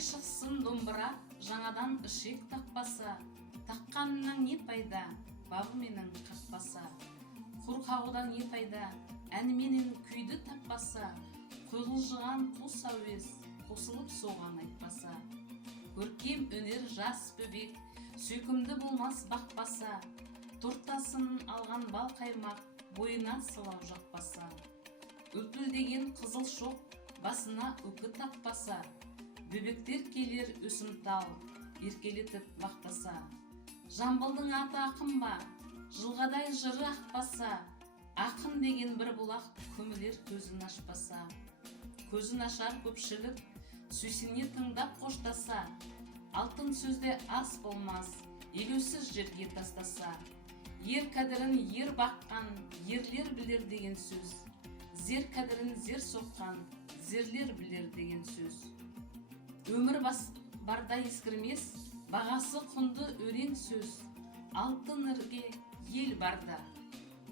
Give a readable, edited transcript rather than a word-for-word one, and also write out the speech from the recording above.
шықсын домбыра, жаңадан ішек тақпаса, таққанынан не пайда, бабы менің қақпаса. Құр қағудан не пайда, әніменен күйді таппаса, құйылжыған қос әуез, қосылып соған айтпаса. Көркем өнер жас бөбек, сүйкімді болмас бақпаса, тортасын алған бал қаймақ, бойына сылау жақпаса. Үпілдеген қызыл шоқ, басына үкі таппаса, бөбектер келер өсімтал, еркелетіп бақтаса. Жамбылдың аты ақын ба, жылғадай жыры ақпаса, ақын деген бір бұлақ көмілер көзін ашпаса. Көзін ашар көпшілік, сүйсіне тыңдап қоштаса, алтын сөзде ас болмас, елеусіз жерге тастаса. Ер қадірін ер баққан, ерлер білер деген сөз. Зер қадірін зер соққан, зерлер білер деген сөз. Өмір барда ескірмес, бағасы құнды өрен сөз. Алтын ірге ел барда,